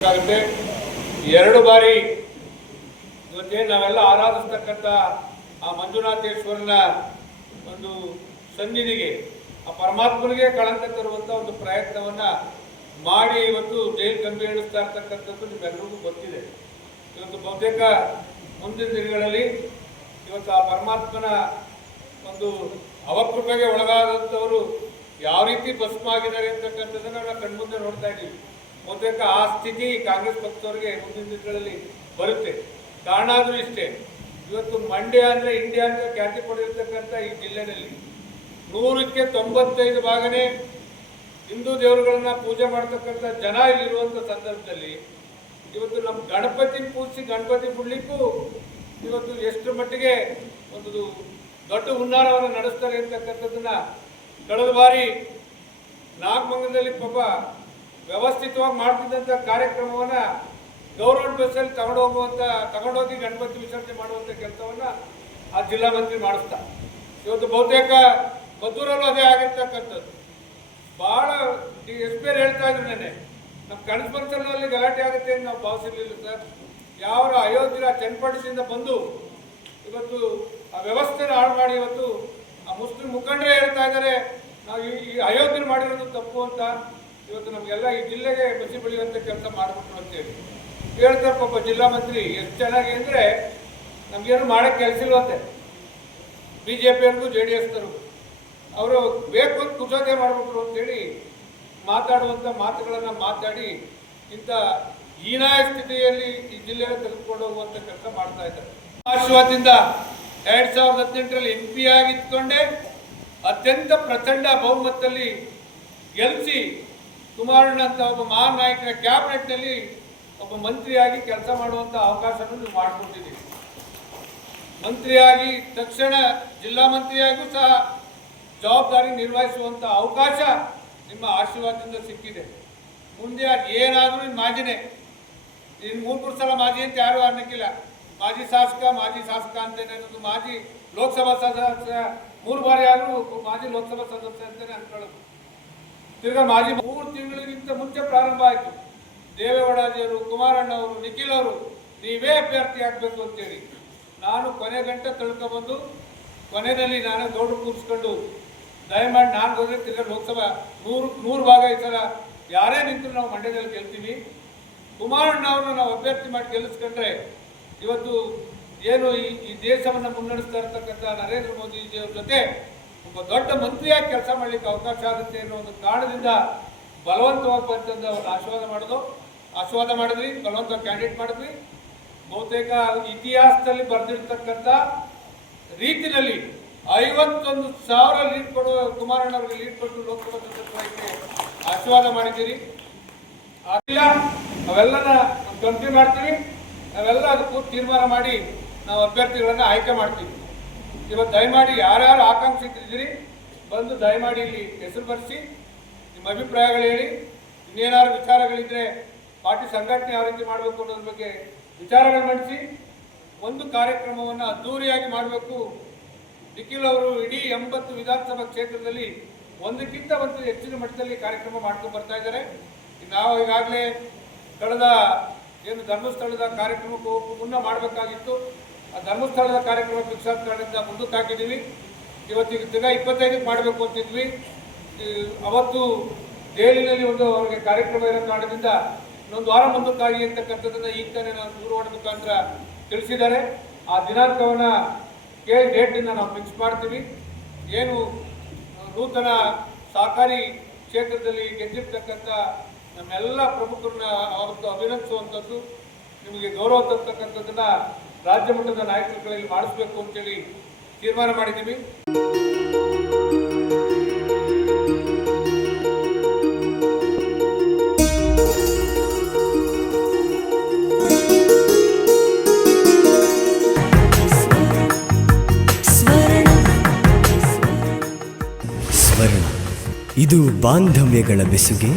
ಆಗುತ್ತೆ. ಎರಡು ಬಾರಿ ಇವತ್ತೇನು ನಾವೆಲ್ಲ ಆರಾಧಿಸ್ತಕ್ಕಂಥ ಆ ಮಂಜುನಾಥೇಶ್ವರನ ಒಂದು ಸನ್ನಿಧಿಗೆ, ಆ ಪರಮಾತ್ಮನಿಗೆ ಕಳಂಕ ತರುವಂಥ ಒಂದು ಪ್ರಯತ್ನವನ್ನ ಮಾಡಿ ಇವತ್ತು ಜೈಲು ಕಂಬಿ ಎಣಿಸ್ತಾ ಇರ್ತಕ್ಕಂಥದ್ದು ನಿಮ್ಮೆಲ್ಲರಿಗೂ ಗೊತ್ತಿದೆ. ಇವತ್ತು ಬಹುತೇಕ ಮುಂದಿನ ದಿನಗಳಲ್ಲಿ ಇವತ್ತು ಆ ಪರಮಾತ್ಮನ ಒಂದು ಅವಕೃಪೆಗೆ ಒಳಗಾದಂಥವರು ಯಾವ ರೀತಿ ಭಸ್ಮ ಆಗಿದ್ದಾರೆ ಅಂತಕ್ಕಂಥದ್ದನ್ನ ನಾವು ಕಣ್ಮುಂದೆ ನೋಡ್ತಾ ಇದ್ದೀವಿ. ಬಹುತೇಕ ಆ ಸ್ಥಿತಿ ಕಾಂಗ್ರೆಸ್ ಪಕ್ಷದವರಿಗೆ ಮುಂದಿನ ದಿನಗಳಲ್ಲಿ ಬರುತ್ತೆ. ಕಾರಣ ಆದರೂ ಇಷ್ಟೇ, ಇವತ್ತು ಮಂಡ್ಯ ಅಂದ್ರೆ ಇಂಡಿಯಾ ಅಂತ ಖ್ಯಾತಿ ಪಡೆದಿರ್ತಕ್ಕಂಥ ಈ ಜಿಲ್ಲೆಯಲ್ಲಿ ನೂರಕ್ಕೆ ತೊಂಬತ್ತೈದು ಭಾಗನೇ ಹಿಂದೂ ದೇವರುಗಳನ್ನ ಪೂಜೆ ಮಾಡ್ತಕ್ಕಂಥ ಜನ ಇಲ್ಲಿರುವಂಥ ಸಂದರ್ಭದಲ್ಲಿ ಇವತ್ತು ನಮ್ಮ ಗಣಪತಿ ಪೂಜಿಸಿ ಗಣಪತಿ ಬಿಡ್ಲಿಕ್ಕೂ ಇವತ್ತು ಎಷ್ಟು ಮಟ್ಟಿಗೆ ಒಂದು ದೊಡ್ಡ ಹುನ್ನಾರವನ್ನು ನಡೆಸ್ತಾರೆ ಅಂತಕ್ಕಂಥದ್ದನ್ನ ಕಳೆದ ಬಾರಿ ನಾಗಮಂಗಲದಲ್ಲಿ ಪಾಪ ವ್ಯವಸ್ಥಿತವಾಗಿ ಮಾಡ್ತಿದ್ದಂಥ ಕಾರ್ಯಕ್ರಮವನ್ನ ಗೌರ್ಮೆಂಟ್ ಬಸ್ಸಲ್ಲಿ ತಗೊಂಡು ಹೋಗುವಂತ ತಗೊಂಡೋಗಿ ಗಣಪತಿ ವಿಸರ್ಜನೆ ಮಾಡುವಂತ ಕೆಲಸವನ್ನ ಆ ಜಿಲ್ಲಾ ಮಂತ್ರಿ ಮಾಡಿಸ್ತಾ. ಇವತ್ತು ಬಹುತೇಕ ಮದ್ದೂರಲ್ಲೂ ಅದೇ ಆಗಿರ್ತಕ್ಕಂಥದ್ದು. ಬಹಳ ಎಸ್ ಪಿ ಹೇಳ್ತಾ ಇದ್ರು ನೆನೆ ನಮ್ಮ ಕನಸಬರ್ಸಲ್ಲಿ ಗಲಾಟೆ ಆಗುತ್ತೆ ಅಂತ ನಾವು ಭಾವಿಸಿರ್ಲಿಲ್ಲ ಸರ್. ಯಾವ ಅಯೋಧ್ಯೆ ಚನ್ನಪಟ್ಟಣದಿಂದ ಬಂದು ಇವತ್ತು ಆ ವ್ಯವಸ್ಥೆನ ಹಾಳು ಮಾಡಿ ಇವತ್ತು ಆ ಮುಸ್ಲಿಂ ಮುಖಂಡರೇ ಹೇಳ್ತಾ ಇದ್ದಾರೆ, ನಾವು ಈ ಅಯೋಧ್ಯೆ ಮಾಡಿರೋದು ತಪ್ಪು ಅಂತ ಇವತ್ತು ನಮಗೆಲ್ಲ ಈ ಜಿಲ್ಲೆಗೆ ಬಸಿ ಬೆಳೆಯುವಂಥ ಕೆಲಸ ಮಾಡಿಬಿಟ್ರು ಅಂತೇಳಿ. ಹೇಳ್ತಾರೆ ಪಾಪ ಜಿಲ್ಲಾ ಮಂತ್ರಿ, ಎಷ್ಟು ಚೆನ್ನಾಗಿ ಅಂದರೆ ನಮಗೇನು ಮಾಡೋಕ್ಕೆ ಕೆಲಸ ಇಲ್ವಂತೆ ಬಿ ಜೆ ಪಿಯವ್ರಿಗೂ ಜೆ ಡಿ ಎಸ್ನವ್ರಿಗೂ ಅವರು ಬೇಕು ಅಂತ ಕುಚೋದ್ಯ ಮಾಡಬೇಕು ಅಂತೇಳಿ ಮಾತಾಡುವಂಥ ಮಾತುಗಳನ್ನು ಮಾತಾಡಿ ಇಂಥ ಹೀನಾಯ ಸ್ಥಿತಿಯಲ್ಲಿ ಈ ಜಿಲ್ಲೆಯನ್ನು ತೆಗೆದುಕೊಂಡು ಹೋಗುವಂಥ ಕೆಲಸ ಮಾಡ್ತಾ ಇದ್ದಾರೆ. ಆಶೀರ್ವಾದದಿಂದ ಎರಡು ಸಾವಿರದ ಹದಿನೆಂಟರಲ್ಲಿ ಎಂ ಪಿ ಅತ್ಯಂತ ಪ್ರಚಂಡ ಬಹುಮತದಲ್ಲಿ ಗೆಲ್ಲಿಸಿ ಕುಮಾರಣ್ಣ ಅಂತ ಒಬ್ಬ ಮಹಾನ್ ನಾಯಕರ ಕ್ಯಾಬಿನೆಟ್ನಲ್ಲಿ ಒಬ್ಬ ಮಂತ್ರಿಯಾಗಿ ಕೆಲಸ ಮಾಡುವಂಥ ಅವಕಾಶವನ್ನು ನೀವು ಮಾಡಿಕೊಟ್ಟಿದ್ದೀವಿ ಮಂತ್ರಿಯಾಗಿ ತಕ್ಷಣ ಜಿಲ್ಲಾ ಮಂತ್ರಿಯಾಗೂ ಸಹ ಜವಾಬ್ದಾರಿ ನಿರ್ವಹಿಸುವಂಥ ಅವಕಾಶ ನಿಮ್ಮ ಆಶೀರ್ವಾದದಿಂದ ಸಿಕ್ಕಿದೆ. ಮುಂದೆ ಏನಾದರೂ ಮಾಜಿನೇ ಇನ್ನು ಮೂರು ಮೂರು ಸಲ ಮಾಜಿ ಅಂತ ಯಾರೂ ಅನ್ನಕ್ಕಿಲ್ಲ. ಮಾಜಿ ಶಾಸಕ ಮಾಜಿ ಶಾಸಕ ಅಂತೇನೆ ಅನ್ನೋದು ಮಾಜಿ ಲೋಕಸಭಾ ಸದಸ್ಯ, ಮೂರು ಬಾರಿ ಆದರೂ ಮಾಜಿ ಲೋಕಸಭಾ ಸದಸ್ಯ ಅಂತಲೇ ಅನ್ಕೊಳ್ಳೋದು ತಿರ್ಗಾ ಮಾಜಿ ಮೂರು ತಿಂಗಳಿಗಿಂತ ಮುಂಚೆ ಪ್ರಾರಂಭ ಆಯಿತು. ಕುಮಾರಣ್ಣ ಅವರು ನಿಖಿಲ್ ಅವರು ನೀವೇ ಅಭ್ಯರ್ಥಿ ಆಗಬೇಕು ಅಂತೇಳಿ. ನಾನು ಕೊನೆ ಗಂಟೆ ತಳ್ಕೊಬಂದು ಕೊನೆಯಲ್ಲಿ ನಾನು ದೊಡ್ಡ ಕೂರಿಸ್ಕೊಂಡು, ದಯಮಾಡಿ ನಾನು ಹೋದರೆ ತಿರ್ಗಾ ಲೋಕಸಭಾ ನೂರು ನೂರು ಭಾಗ ಈ ಸಲ ಯಾರೇ ನಿಂತರೂ ನಾವು ಮಂಡ್ಯದಲ್ಲಿ ಗೆಲ್ತೀವಿ. ಕುಮಾರಣ್ಣ ಅವ್ರನ್ನ ನಾವು ಅಭ್ಯರ್ಥಿ ಮಾಡಿ ಗೆಲ್ಲಿಸ್ಕೊಂಡ್ರೆ ಇವತ್ತು ಏನು ಈ ಈ ದೇಶವನ್ನು ಮುನ್ನಡೆಸ್ತಾ ಇರ್ತಕ್ಕಂಥ ನರೇಂದ್ರ ಮೋದಿಜಿಯವ್ರ ಜೊತೆ ಒಬ್ಬ ದೊಡ್ಡ ಮಂತ್ರಿಯಾಗಿ ಕೆಲಸ ಮಾಡಲಿಕ್ಕೆ ಅವಕಾಶ ಆಗುತ್ತೆ ಅನ್ನೋ ಒಂದು ಕಾರಣದಿಂದ ಬಲವಂತವಾಗಿ ಬಂತಂದು ಅವ್ರು ಆಶೀರ್ವಾದ ಮಾಡಿದ್ರು ಆಶೀರ್ವಾದ ಮಾಡಿದ್ವಿ, ಬಲವಂತ ಕ್ಯಾಂಡಿಡೇಟ್ ಮಾಡಿದ್ವಿ. ಬಹುತೇಕ ಇತಿಹಾಸದಲ್ಲಿ ಬರೆದಿರ್ತಕ್ಕಂಥ ರೀತಿಯಲ್ಲಿ ಐವತ್ತೊಂದು ಸಾವಿರ ಲೀಡ್ ಕೊಡುವ ಕುಮಾರಣ್ಣ ಅವರಿಗೆ ಲೀಡ್ ಕೊಟ್ಟು ಲೋಕಸಭಾ ಸದಸ್ಯರಾಗಿ ಆಶೀರ್ವಾದ ಮಾಡಿದ್ದೀರಿ. ಆಗಿಲ್ಲ ಅವೆಲ್ಲನ ಕಂಟಿನ್ಯೂ ಮಾಡ್ತೀವಿ. ನಾವೆಲ್ಲ ಅದಕ್ಕೂ ತೀರ್ಮಾನ ಮಾಡಿ ನಾವು ಅಭ್ಯರ್ಥಿಗಳನ್ನು ಆಯ್ಕೆ ಮಾಡ್ತೀವಿ. ಇವತ್ತು ದಯಮಾಡಿ ಯಾರ್ಯಾರು ಆಕಾಂಕ್ಷಿತರಿದ್ದೀರಿ, ಬಂದು ದಯಮಾಡಿ ಇಲ್ಲಿ ಹೆಸರು ಬರೆಸಿ, ನಿಮ್ಮ ಅಭಿಪ್ರಾಯಗಳು ಹೇಳಿ, ಇನ್ನೇನಾದ್ರು ವಿಚಾರಗಳಿದ್ರೆ ಪಾರ್ಟಿ ಸಂಘಟನೆ ಯಾವ ರೀತಿ ಮಾಡಬೇಕು ಅನ್ನೋದ್ರ ಬಗ್ಗೆ ವಿಚಾರಗಳು ಮಂಡಿಸಿ, ಒಂದು ಕಾರ್ಯಕ್ರಮವನ್ನು ಅದ್ದೂರಿಯಾಗಿ ಮಾಡಬೇಕು. ನಿಖಿಲ್ ಅವರು ಇಡೀ ಎಂಬತ್ತು ವಿಧಾನಸಭಾ ಕ್ಷೇತ್ರದಲ್ಲಿ ಒಂದಕ್ಕಿಂತ ಒಂದು ಹೆಚ್ಚಿನ ಮಟ್ಟದಲ್ಲಿ ಕಾರ್ಯಕ್ರಮ ಮಾಡ್ಕೊಂಡು ಬರ್ತಾ ಇದ್ದಾರೆ. ನಾವು ಈಗಾಗಲೇ, ಕಳೆದ ಏನು ಧರ್ಮಸ್ಥಳದ ಕಾರ್ಯಕ್ರಮಕ್ಕೂ ಮುನ್ನ ಮಾಡಬೇಕಾಗಿತ್ತು. ಧರ್ಮಸ್ಥಳದ ಕಾರ್ಯಕ್ರಮ ಆದ ಕಾರಣದಿಂದ ಮುಂದಕ್ಕೆ ಹಾಕಿದ್ದೀವಿ. ಇವತ್ತಿಗೆ ದಿನ ಇಪ್ಪತ್ತೈದಕ್ಕೆ ಮಾಡಬೇಕು ಅಂತಿದ್ವಿ. ಅವತ್ತು ಜೈಲಿನಲ್ಲಿ ಒಂದು ಅವರಿಗೆ ಕಾರ್ಯಕ್ರಮ ಇರೋ ಕಾರಣದಿಂದ ಇನ್ನೊಂದು ವಾರ ಮುಂದಕ್ಕಾಗಿ ಅಂತಕ್ಕಂಥದ್ದನ್ನ ಈಗ ನಾವು ದೂರವಾಣಿ ಮುಖಾಂತರ ತಿಳಿಸಿದ್ದಾರೆ. ಆ ದಿನಾಂಕವನ್ನ ಕೇಳಿ ಡೇಟನ್ನು ನಾವು ಫಿಕ್ಸ್ ಮಾಡ್ತೀವಿ. ಏನು ನೂತನ ಸಹಕಾರಿ ಕ್ಷೇತ್ರದಲ್ಲಿ ಗೆದ್ದಿರ್ತಕ್ಕಂಥ ನಮ್ಮೆಲ್ಲ ಪ್ರಮುಖರನ್ನ ಅವತ್ತು ಅಭಿನಂದಿಸುವಂಥದ್ದು, ನಿಮಗೆ ಗೌರವ ತರ್ತಕ್ಕಂಥದ್ದನ್ನ ರಾಜ್ಯ ಮಟ್ಟದ ನಾಯಕರುಗಳಲ್ಲಿ ಮಾಡಿಸ್ಬೇಕು ಅಂತೇಳಿ ತೀರ್ಮಾನ ಮಾಡಿದ್ದೀವಿ. ಇದು ಬಾಂಧವ್ಯಗಳ ಬೆಸುಗೆ.